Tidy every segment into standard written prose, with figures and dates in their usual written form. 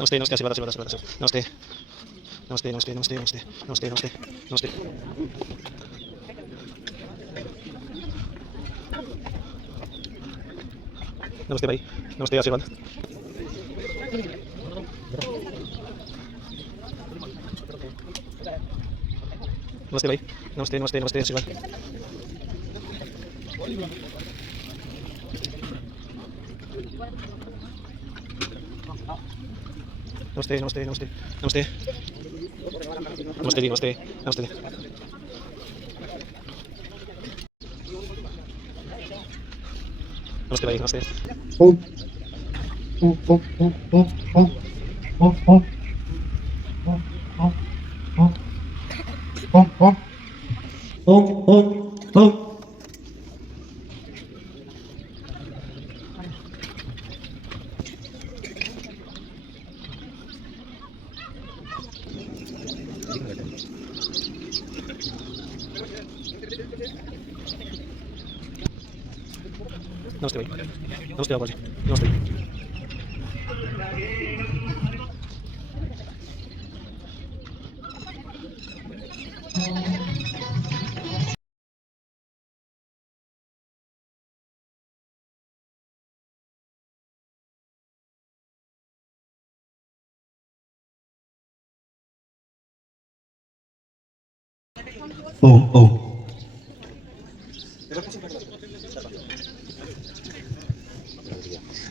नमस्ते नमस्ते आशीर्वाद आशीर्वाद आशीर्वाद नमस्ते नमस्ते नमस्ते नमस्ते नमस्ते नमस्ते नमस्ते नमस्ते नमस्ते भाई नमस्ते आशीर्वाद नमस्ते भाई नमस्ते नमस्ते नमस्ते आशीर्वाद नमस्ते नमस्ते नमस्ते नमस्ते नमस्ते जी नमस्ते नमस्ते नमस्ते भाई नमस्ते नमस्ते भाई नमस्ते बाबा जी नमस्ते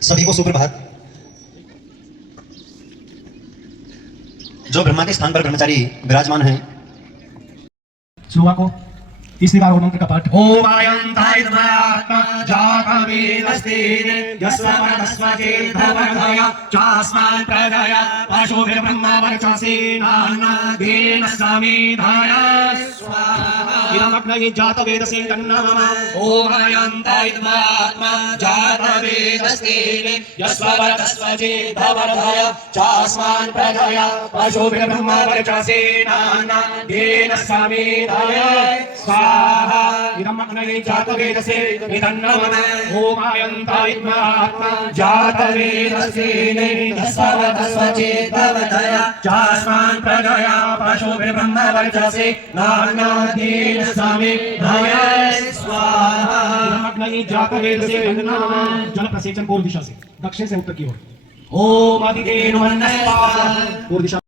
सभी को सुप्रभात। जो ब्रह्मा के स्थान पर ब्रह्मचारी विराजमान है, सुबह को तीसरी बार मंत्र का पाठ। ओम आयंताय धर्मात्मा जातवेदस्तेन यस्वरस्वचेतवधय चास्मान् प्रजय पशुभिर्ब्रह्मवर्चसेनान्नादेन समेधाय स्वाहा। इदमग्नये जातवेदसे तन्नमः। ओम आयंताय धर्मात्मा जातवेदस्तेन यस्वरस्वचेतवधय चास्मान् प्रजय पशुभिर्ब्रह्मवर्चसेनान्नादेन समेधाय स्वाहा। इदमग्नये जातवेदसे तन्नमः। ओम आयंताय धर्मात्मा जातवेदस्तेन यस्वरस्वचेतवधय चास्मान् प्रजय पशुभिर्ब्रह्मवर्चसेनान्नादेन समेधाय स्वाहा। इदमग्नये जातवेदसे तन्नमः। जल प्रसेचन पूर्व दिशा से दक्षिण से उत्तर की ओर। ओम आदित्य पूर्व दिशा।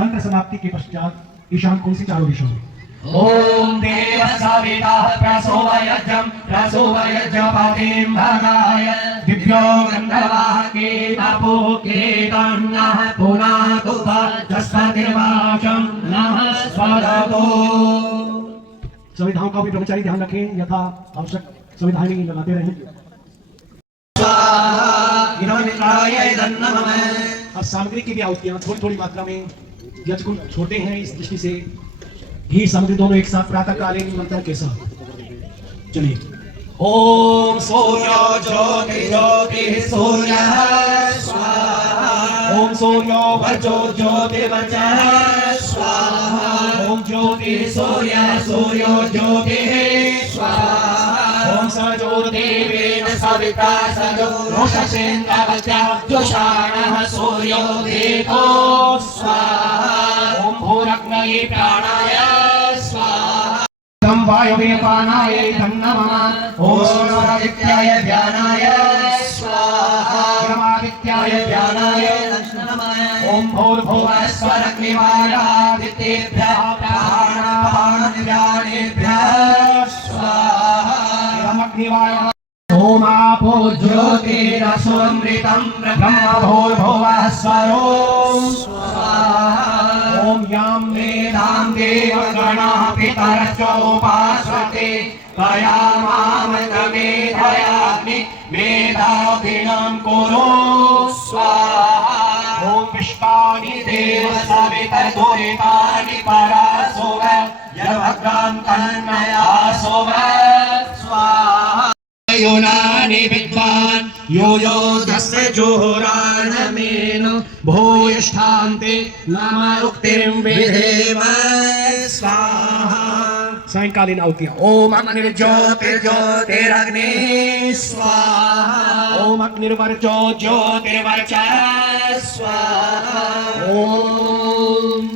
मंत्र समाप्ति के पश्चात ईशान कोण से चारों दिशाओं। ओम देव सविता प्रसोवयज्ञपतिं भगाय दिव्यो गन्धवाहके तपोके तन्नः पुनातु जस्पतिर्वाचं नः स्वरतो। संविधाओं का भी ब्रह्मचारी ध्यान रखें, यथा आवश्यक संविधानी लगाते रहें। अब सामग्री की भी आहुतियां थोड़ी थोड़ी मात्रा में यज्ञ को छोड़ते हैं। इस दृष्टि से घी सामग्री दोनों एक साथ प्रातःकालीन मंत्रों के साथ चलिए। ओम सूर्यो ज्योति ज्योति सूर्यः स्वाहा। ओम सूर्यो वर्चो ज्योतिर्वचः स्वाहा। ओम ज्योति सूर्य सूर्यो ज्योतिः स्वाहा। ओम सजोर्देवेन सविता सजो रोषसेन्द्रवचः जुषाणः सूर्यो देवो स्वाहा। ओम भूरग्नये प्राणाय स्वाहा। वायवे पानाय तन्नमः। ओम आदित्याय ध्यानाय स्वाहा। आदित्याय ध्यानाय नमः। ओम भूर्भुवः स्वः आदित्येभ्यः प्राणानेभ्यः स्वाहा। ओम आपो ज्योतिरसोऽमृतं ब्रह्म भूर्भुवः स्वरो स्वाहा। ओम यां मेधां देवगणः पितरश्चोपासते तयामामृतमेधयाग्नि मेधाभिनं कुरु स्वाहा। ओम विश्वानि देव सवितर्दुरितानि परासुव यभद्रां तन्मयासुव स्वाहा। योनानि विद्वान् यो योधस्य जोरानमेनो भूयिष्ठान्ते नम उक्तिं विधेम स्वाहा। सायंकालीन आहुतियां। ओम अग्निर्ज्योतिर्ज्योतिरग्नि स्वाहा। ओम ओम अग्निर्वर्चो ज्योतिर्वर्चः स्वाहा ओम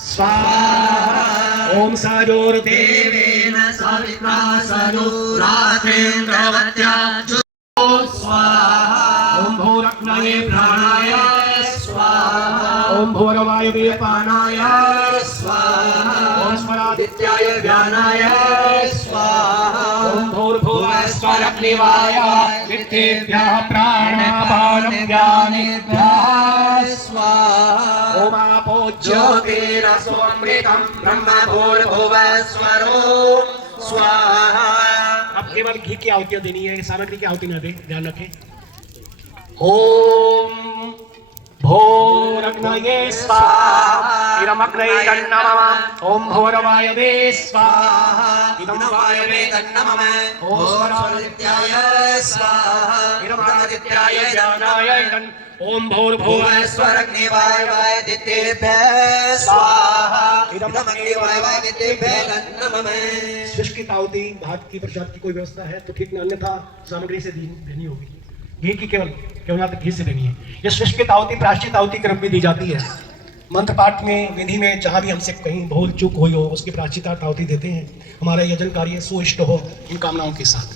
स्वाहा ओम सजोर्देवेन सवित्रा सजो रात्रिन्द्रवत्या स्वाहा ओम भूरग्नये प्राणाय स्वाहा ओम भूरवायुवे पानाय स्वाहा ओम स्वरादित्याय ज्ञानाय स्वाहा ओम भूर्भुवस्वरग्निवाय विद्येभ्यः प्राणापानं ज्ञानेभ्यः स्वाहा ओम आपो ज्योतिरसोऽमृतं ब्रह्म भूर्भुवस्वरो स्वाहा। अब केवल घी की आहुतियां देनी है, सामग्री की आहुति न दे, ध्यान रखें। ओम भोरग्नये स्वाहा इदमग्नये तन्नमः ओम भोरवायवे स्वाहा इदं वायवे तन्नमः ओम स्वरादित्याय स्वाहा इदं आदित्याय ज्ञानाय ओम भूर्भुवस्वरग्निवाय दित्येभ्यः स्वाहा इदं अग्निवाय दित्येभ्यः तन्नमः। शुष्कित आहुति भात की प्रसाद की कोई व्यवस्था है तो ठीक, अन्यथा सामग्री से देनी होगी। घी की केवल घी से देनी है। यह शुष्कित आहुति प्रायश्चित आहुति के रूप में दी जाती है। मंत्र पाठ में, विधि में जहाँ भी हमसे कहीं भूल चूक हुई हो उसकी प्रायश्चितार्थ आहुति देते हैं। हमारा यजन कार्य सुइष्ट हो इन कामनाओं के साथ।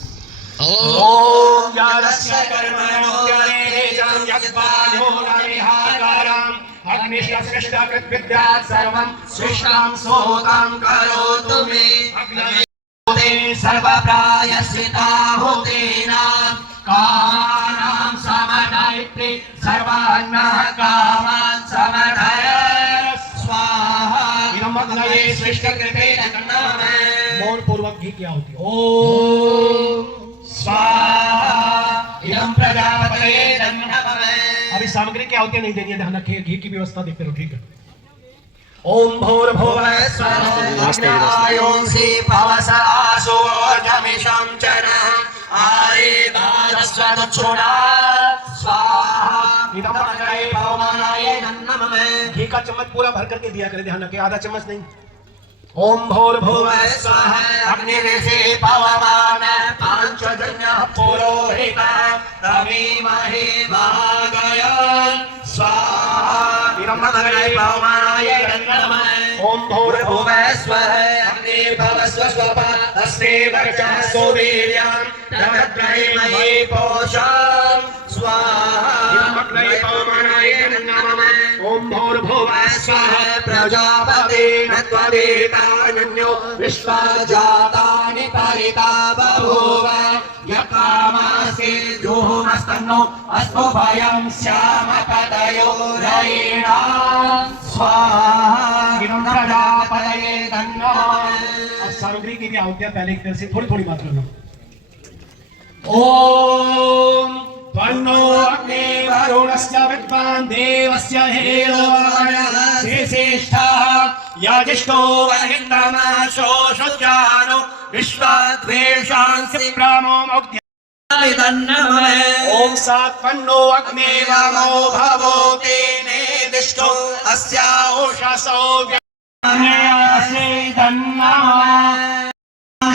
ओम यादस्य कर्मणो ज्ञानेजं यज्ञानो नमिहाकारं अग्निष्टस्य कृतविद्यात् सर्वं सृष्टां सोतां करोतु मे अग्नये सर्वप्रायश्चिता होतेना कामानां समदयित्रे सर्वान्नः कामान् समदय स्वाहा इदं अग्नये सृष्टिकृते नमः। मौन पूर्वक घी की आहुति। ओम स्वाहा इदं प्रजापतये नमः। अभी सामग्री की आहुति नहीं देनी है, ध्यान रखिए। घी की व्यवस्था देखते रहो, ठीक है। ओम भूर्भुवः स्वरोंसि पवस आसो जमिषं चरः आरेदास्वदक्षुणा स्वाहा इदं अग्नये पवमानाय नमः। घी का चम्मच पूरा भर करके दिया करें, ध्यान रखें, आधा चम्मच नहीं। ओम भूर्भुवः स्वः अग्निर्षे पवमान पांचजन्यः पुरोहितः तमीमहे महागय स्वाहा इदं अग्नये पवमानाय नमः। ओम भूर्भुवः स्वः अग्निर्भवस्व स्वपा अस्ते वर्चः सुवीर्यं तमद्रयमये पोषं स्वाहा इदं अग्नये पवमानाय नमः। ओम भूर्भुवः स्वः प्रजापतेन त्वदेतान्यो विश्वजातानि परिता बभूव यकामासे जोमस्तन्नो अस्तु भयं श्यामपदयो रयिणा स्वाहा इदं प्रजापतये नमः। अब सामग्री की भी आहुतियां पहले की तरह से थोड़ी थोड़ी मात्रा में। ओम त्वन्नो अग्ने वरुणस्य विद्वान् देवस्य हेलोवायः श्रेष्ठः याजिष्ठो वहिन्दमाशो शुजानो विश्वद्वेषांसि प्रामो मौक्त्य ओम सात्वन्नो अग्ने वामो भवो तेने दिष्टो अस्याओषसो व्यासे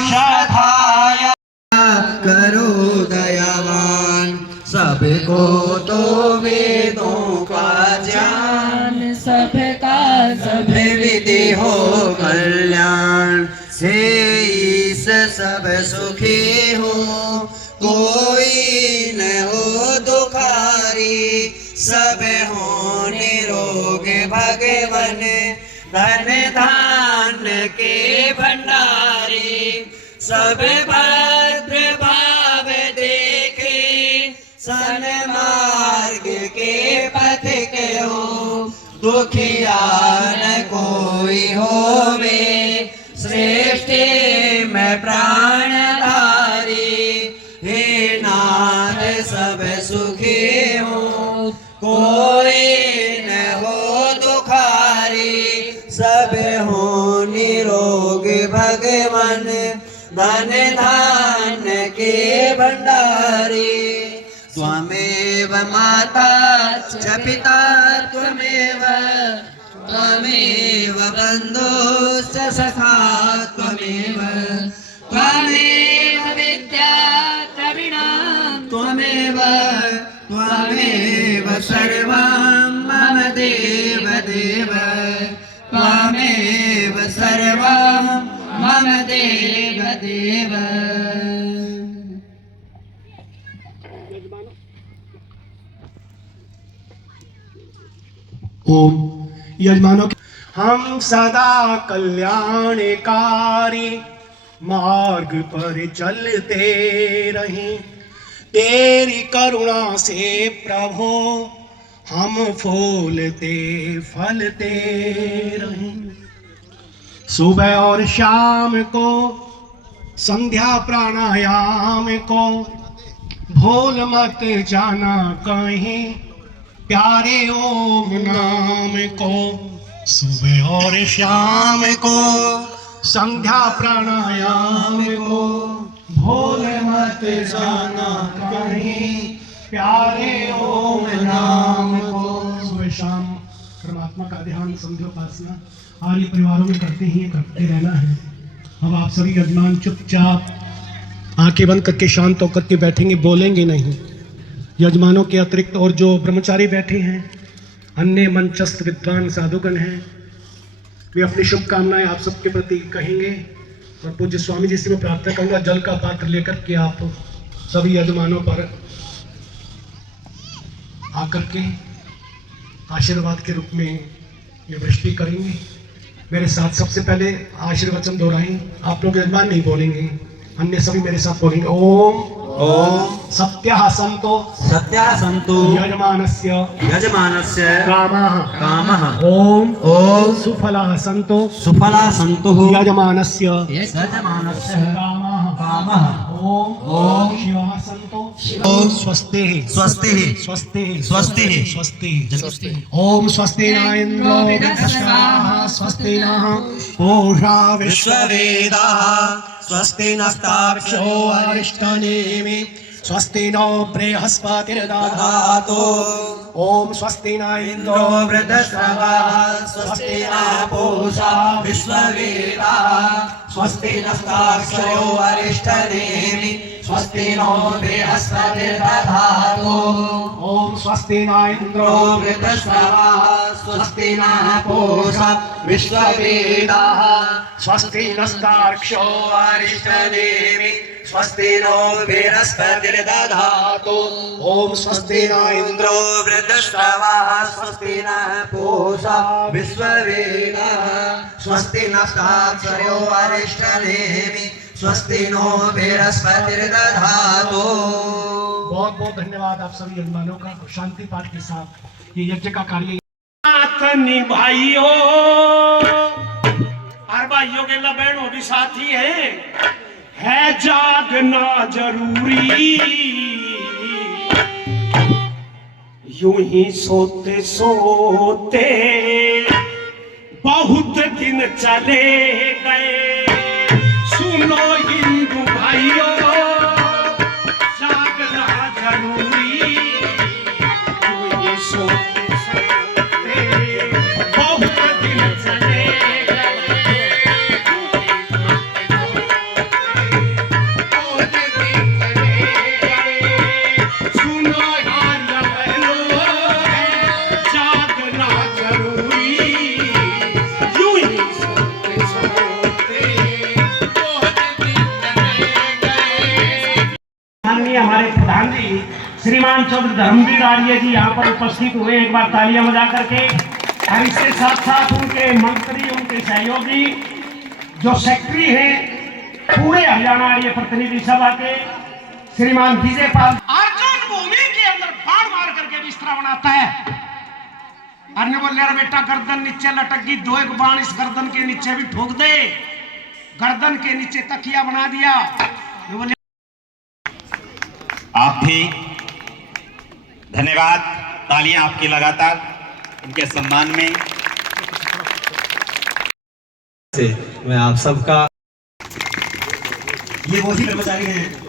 शधाय करो दयावान सबको तो वेदों का ज्ञान सबका सब विधि हो कल्याण से ईस सब सुखी हो कोई न हो दुखारी सब हो निरोग भगवन धन धान के भंडारी सब भद्र भाव देखे सन्मार्ग के पथ के हो दुखिया न कोई होवे सृष्टि में प्राणधारी हे नाथ सब सुखी हो कोई न हो दुखारी सब हो निरोग भगवन धन धान के भंडारी त्वमेव माता च पिता त्वमेव त्वमेव बन्धुश्च सखा त्वमेव त्वमेव विद्या द्रविणा त्वमेव देव त्वमेव सर्वं मम देव देव त्वमेव सर्वं मम देव देव। ओम यजमानों के हम सदा कल्याणकारी मार्ग पर चलते रहें, तेरी करुणा से प्रभु हम फूलते फलते रहें। सुबह और शाम को संध्या प्राणायाम को भूल मत जाना कहीं, प्यारे ओम नाम को। सुबह और शाम को संध्या प्राणायाम को भूल मत जाना कहीं, प्यारे ओम नाम को। सुबह शाम परमात्मा का ध्यान संध्योपासना आर्य परिवारों में करते रहना है। अब आप सभी यजमान चुपचाप आंखें बंद करके शांत होकर के बैठेंगे, बोलेंगे नहीं। यजमानों के अतिरिक्त और जो ब्रह्मचारी बैठे हैं, अन्य मंचस्थ विद्वान साधुगण हैं, वे अपनी शुभकामनाएं आप सबके प्रति कहेंगे। और पूज्य स्वामी जी से मैं प्रार्थना करूंगा, जल का पात्र लेकर के आप सभी यजमानों पर आकर के आशीर्वाद के रूप में ये वृष्टि करेंगे। मेरे साथ सबसे पहले आशीर्वचन दोहराएं। आप लोग यजमान नहीं बोलेंगे, अन्य सभी मेरे साथ बोलेंगे। ओम ओम सत्यः सन्तो सत्यः सन्तु यजमानस्य कामः कामः ओम ओम सुफलाः सन्तो सुफलाः सन्तु यजमानस्य यजमानस्य कामः कामः ओम ओम शिवाः सन्तो ओम स्वस्तिः स्वस्तिः स्वस्तिः स्वस्तिः स्वस्तिः ओम स्वस्ति न इन्द्रो वृद्धश्रवाः स्वस्ति नः पूषा विश्ववेदाः स्वस्ति नस्तार्क्ष्यो अरिष्टनेमि स्वस्ति नो बृहस्पतिर्दधातु ओम स्वस्ति न इन्द्रो वृद्धश्रवाः स्वस्ति नः पूषा विश्ववेदाः स्वस्ति नस्तार्क्ष्यो अरिष्टनेमि स्वस्ति नो बृहस्पतिर्दधातु ओम स्वस्ति न इन्द्रो वृद्धश्रवाः स्वस्ति नः पूषा विश्ववेदाः स्वस्ति नस्तार्क्ष्यो अरिष्टनेमि स्वस्ति नो बृहस्पतिर्दधातु ओम स्वस्ति न इन्द्रो वृद्धश्रवाः स्वस्ति नः पूषा विश्ववेदाः स्वस्ति नस्तार्क्ष्यो अरिष्टनेमि स्वस्ति नो बृहस्पतिर्दधातु। बहुत बहुत धन्यवाद आप सभी यजमानों का। शांति पाठ के साथ ये यज्ञ का कार्य भाइयों और भाइयों के बहनों भी साथी है जागना जरूरी। यूं ही सोते सोते बहुत दिन चले गए। सुनो हिंदू भाइयों जागना जरूरी। यूं ही सोते सोते बहुत दिन चले गए। सुनो यार बहनों जागना जरूरी। यूं ही सोते सोते बहुत दिन चले गए। माननीय हमारे प्रधान जी श्रीमान चौधरी धर्मवीर आर्य जी यहाँ पर उपस्थित हुए। एक बार तालियां बजा करके। और इसके साथ साथ उनके मंत्री, उनके सहयोगी, जो सेक्रेटरी हैं पूरे हरियाणा आर्य प्रतिनिधि सभा के श्रीमान विजय पाल। अर्जुन भूमि के अंदर बाण मार करके बिस्तरा बनाता है। अर्जुन बोले अरे बेटा गर्दन नीचे लटक गई, दो एक बाण इस गर्दन के नीचे भी ठोक दे। गर्दन के नीचे तकिया बना दिया। बोले आप भी धन्यवाद। तालियां आपकी लगातार उनके सम्मान में। मैं आप सबका, ये वही कर्मचारी हैं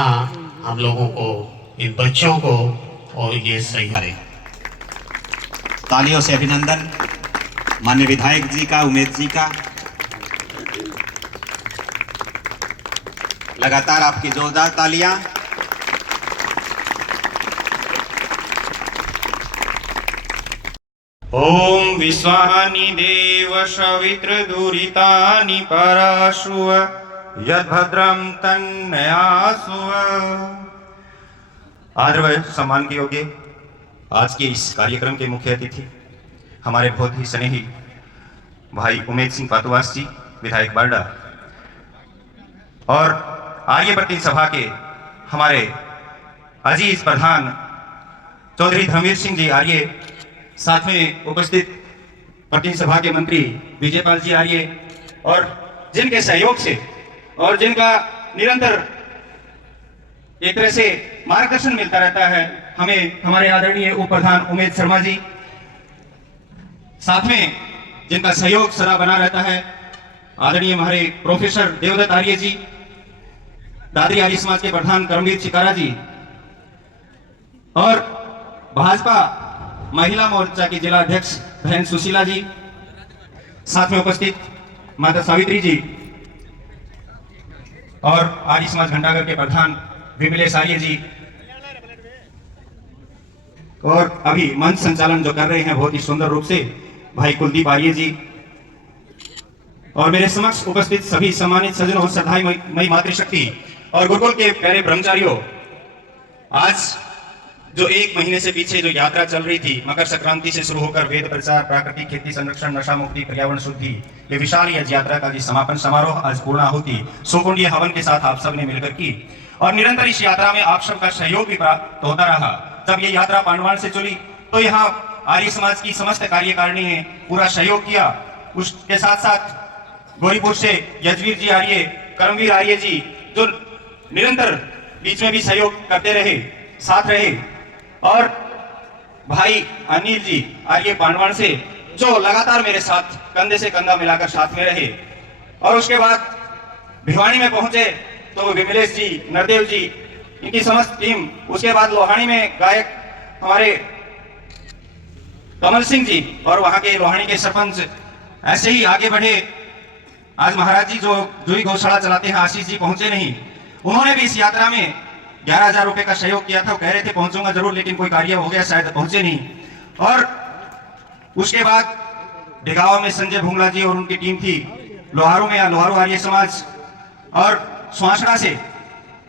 हम लोगों को, इन बच्चों को और ये सही करें। तालियों से अभिनंदन माननीय विधायक जी का, उमेश जी का। लगातार आपकी जोरदार तालियां। ओम विश्वानि देव सवित्र दुरितानि पराशुव यद्भद्रं तन्नयासुव। आदरव सम्मान के योग्य आज के इस कार्यक्रम के मुख्य अतिथि हमारे बहुत ही स्नेही भाई उमेश सिंह पातुवास जी, विधायक बारडा, और आर्य प्रतिनिधि सभा के हमारे अजीज प्रधान चौधरी धर्मवीर सिंह जी आर्य, साथ में उपस्थित प्रतिनिधि सभा के मंत्री विजयपाल जी आर्य, और जिनके सहयोग से और जिनका निरंतर एक तरह से मार्गदर्शन मिलता रहता है हमें हमारे आदरणीय उप प्रधान उमेश शर्मा जी, साथ में जिनका सहयोग सदा बना रहता है आदरणीय हमारे प्रोफेसर देवदत्त आर्य जी, दादरी आर्य समाज के प्रधान करमवीर चिकारा जी, और भाजपा महिला मोर्चा की जिला अध्यक्ष बहन सुशीला जी, साथ में उपस्थित माता सावित्री जी, और आर्य समाज घंटाघर के प्रधान विमलेश आर्य जी, और अभी मंच संचालन जो कर रहे हैं बहुत ही सुंदर रूप से भाई कुलदीप आर्य जी, और मेरे समक्ष उपस्थित सभी सम्मानित सज्जनों, श्रद्धामयी मातृशक्ति और गुरुकुल के प्यारे ब्रह्मचारियों, आज जो एक महीने से पीछे जो यात्रा चल रही थी, मकर संक्रांति से शुरू होकर वेद प्रचार, प्राकृतिक खेती संरक्षण, नशा मुक्ति, पर्यावरण शुद्धि, ये विशाल यज्ञ यात्रा का जी समापन समारोह आज पूर्णाहुति सुकुंडीय हवन के साथ आप सब ने मिलकर की, और निरंतर इस यात्रा में आप सबका सहयोग भी प्राप्त होता रहा। जब ये यात्रा पांडवान से चली तो यहाँ आर्य समाज की समस्त कार्यकारिणी ने पूरा सहयोग किया। उसके साथ साथ गौरीपुर से यजवीर जी आर्य, करमवीर आर्य जी, जो निरंतर बीच में भी सहयोग करते रहे, साथ रहे, और भाई अनिल जी आर्य पांडवान से, जो लगातार मेरे साथ कंधे से कंधा मिलाकर साथ में रहे। और उसके बाद भिवानी में पहुंचे तो विमलेश जी, नरदेव जी, इनकी समस्त टीम, उसके बाद लोहानी में गायक हमारे कमल सिंह जी और वहां के लोहानी के सरपंच, ऐसे ही आगे बढ़े। आज महाराज जी जो जुई गौशाला चलाते हैं, आशीष जी पहुंचे नहीं, उन्होंने भी इस यात्रा में 11,000 रुपए का सहयोग किया था। वो कह रहे थे पहुंचूंगा जरूर, लेकिन कोई कार्य हो गया शायद, पहुंचे नहीं। और उसके बाद ढिगावा में संजय भुंगला जी और उनकी टीम थी, लोहारू में लोहारू आर्य समाज, और स्वांसड़ा से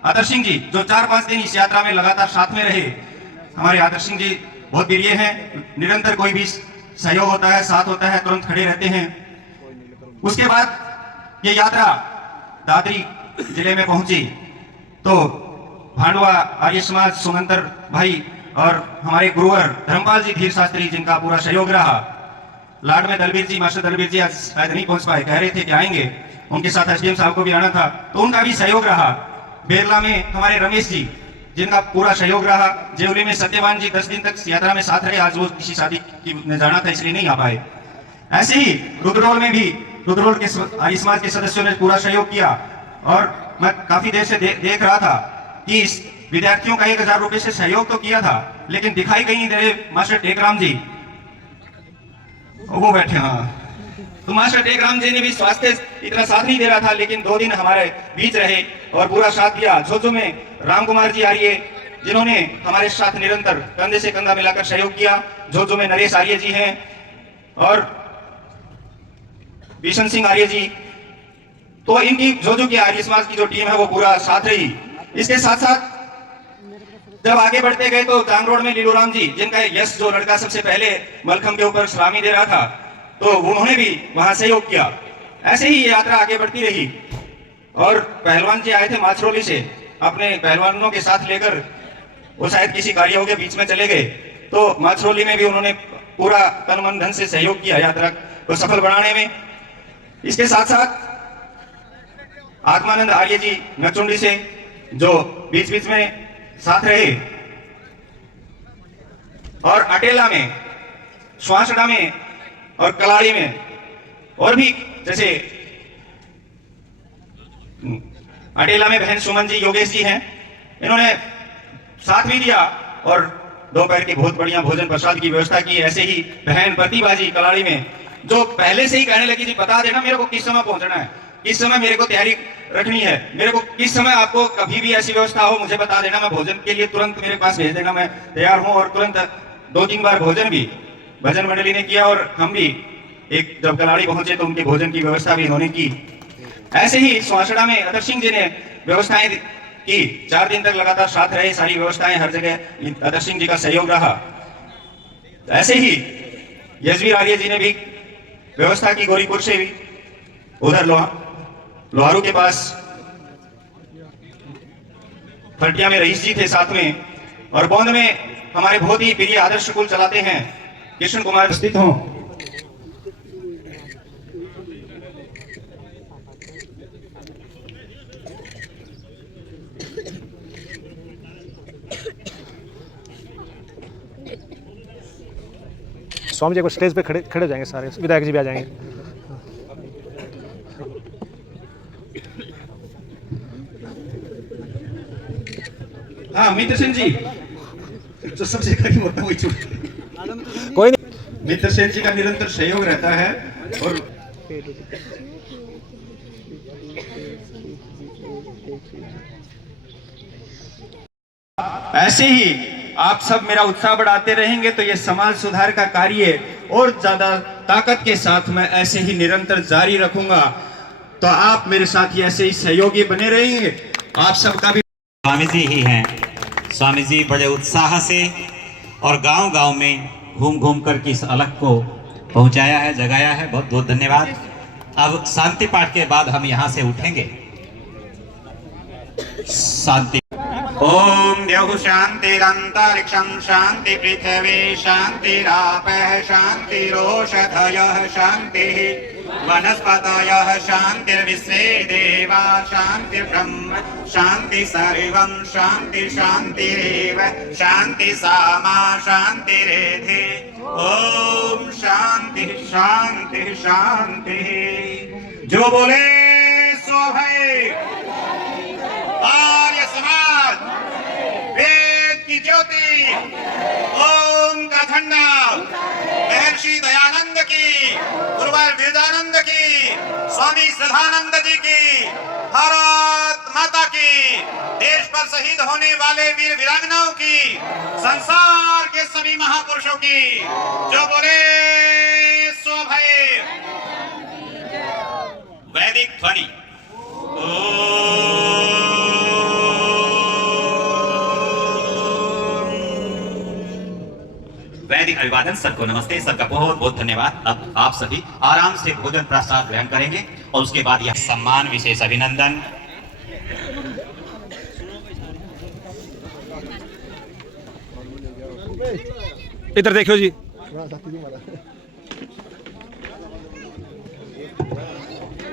आदर्श सिंह जी, जो 4-5 दिन इस यात्रा में लगातार साथ में रहे। हमारे आदर्श सिंह जी बहुत प्रिय हैं, निरंतर कोई भी सहयोग होता है, साथ होता है, तुरंत खड़े रहते हैं। उसके बाद ये यात्रा दादरी जिले में पहुंची तो भांडवा आर्य समाज, सुमंतर भाई और हमारे गुरुवर धर्मपाल जी धीर शास्त्री, जिनका पूरा सहयोग रहा। लाड में दलबीर जी, मास्टर दलबीर जी आज शायद नहीं पहुंच पाए, कह रहे थे कि आएंगे, उनके साथ एसडीएम साहब को भी आना था, तो उनका भी सहयोग रहा। बेरला में हमारे रमेश जी, जिनका पूरा सहयोग रहा। जेवली में सत्यवान जी 10 दिन तक यात्रा में साथ रहे, आज वो किसी शादी की जाना था इसलिए नहीं आ पाए। ऐसे ही रुद्रौल में भी रुद्रौल के आर्य समाज के सदस्यों ने पूरा सहयोग किया। और मैं काफी देर से देख रहा था कि इस विद्यार्थियों का 1,000 रुपए से सहयोग तो किया था, लेकिन दिखाई कहीं दे रहे मास्टर टेकराम जी, वो बैठे। हाँ, तो मास्टर टेकराम जी ने भी स्वास्थ्य इतना साथ नहीं दे रहा था, लेकिन 2 दिन हमारे बीच रहे और पूरा साथ दिया। झोझो में राम कुमार जी आर्य, जिन्होंने हमारे साथ निरंतर कंधे से कंधा मिलाकर सहयोग किया। झोझो में नरेश आर्य जी हैं और भीषण सिंह आर्य जी, तो इनकी झोझो की आर्य समाज की जो टीम है वो पूरा साथ रही। इसके साथ साथ जब आगे बढ़ते गए तो चांग रोड में लीलूराम जी, जिनका यश जो लड़का सबसे पहले मलखम के ऊपर सलामी दे रहा था, तो उन्होंने भी वहां सहयोग किया। ऐसे ही ये यात्रा आगे बढ़ती रही। और पहलवान जी आए थे माछरोली से, अपने पहलवानों के साथ लेकर, वो शायद किसी कार्य हो गया बीच में चले गए, तो माछरोली में भी उन्होंने पूरा तन मन धन से सहयोग किया यात्रा को सफल बनाने में। इसके साथ साथ आत्मानंद आर्य जी नचुंडी से, जो बीच बीच में साथ रहे। और अटेला में, स्वांसड़ा में और कलाड़ी में, और भी जैसे अटेला में बहन सुमन जी, योगेश जी हैं, इन्होंने साथ भी दिया और दोपहर की बहुत बढ़िया भोजन प्रसाद की व्यवस्था की। ऐसे ही बहन प्रतिभा जी कलाड़ी में जो पहले से ही कहने लगी जी बता देना मेरे को किस समय पहुंचना है, किस समय मेरे को तैयारी रखनी है, मेरे को किस समय आपको कभी भी ऐसी व्यवस्था हो मुझे बता देना, मैं भोजन के लिए तुरंत मेरे पास भेज देना, मैं तैयार हूं। और तुरंत 2-3 बार भोजन भी भजन मंडली ने किया और हम भी एक जब कलाड़ी पहुंचे तो उनके भोजन की व्यवस्था भी इन्होंने की। ऐसे ही सुहासड़ा में अतर सिंह जी ने व्यवस्थाएं की, 4 दिन तक लगातार साथ रहे, सारी व्यवस्थाएं हर जगह अतर सिंह जी का सहयोग रहा। ऐसे ही यशवीर आर्य जी ने भी व्यवस्था की गौरीपुर से भी, उधर लोहारू के पास फटिया में रईस जी थे साथ में, और बौंद में हमारे बहुत ही प्रिय आदर्श स्कूल चलाते हैं कृष्ण कुमार स्थित हों। स्वामी जी एक बार स्टेज पे खड़े हो जाएंगे, सारे विधायक जी भी आ जाएंगे। हाँ मित्र सेन जी जो सबसे करीब होता है वही छूट, कोई नहीं। मित्र सेन जी का निरंतर सहयोग रहता है। और ऐसे ही आप सब मेरा उत्साह बढ़ाते रहेंगे तो ये समाज सुधार का कार्य और ज्यादा ताकत के साथ मैं ऐसे ही निरंतर जारी रखूंगा। तो आप मेरे साथ ही ऐसे ही सहयोगी बने रहेंगे। आप सबका भी स्वामी जी ही हैं। स्वामी जी बड़े उत्साह से और गांव-गांव में घूम कर इस अलग को पहुंचाया है, जगाया है। बहुत बहुत धन्यवाद। अब शांति पाठ के बाद हम यहां से उठेंगे। शांति। ओम द्यौः शान्तिरन्तरिक्षं शान्ति पृथिवी शान्तिरापः शान्तिरोषधयः शान्तिः वनस्पतयः शान्तिर्विश्वे देवा शान्तिर्ब्रह्म शान्ति सर्वं शान्ति शान्तिरेव शान्ति सामा शान्तिरेधि। ओम शान्ति शान्ति शान्ति। जो बोले सो भय। आर्य समाज वेद की ज्योति, ओम का झंडा, महर्षि दयानंद की, गुरुवर वेदानंद की, स्वामी श्रद्धानंद जी की, भारत माता की, देश पर शहीद होने वाले वीर वीरांगनाओं की, संसार के सभी महापुरुषों की। जो बोले सो भय। वैदिक ध्वनि। वैदिक अभिवादन। सबको नमस्ते, सबका बहुत बहुत धन्यवाद। अब आप सभी आराम से भोजन प्रसाद ग्रहण करेंगे और उसके बाद यह सम्मान विशेष अभिनंदन। इधर देखियो जी।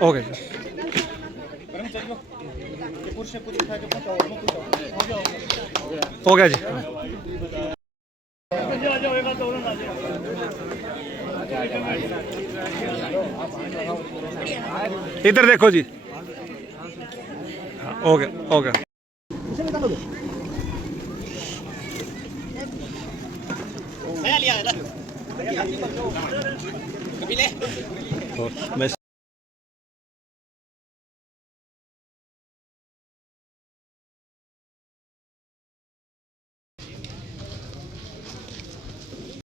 ओके हो गया जी। इधर देखो जी। हो गया हो गया। मैं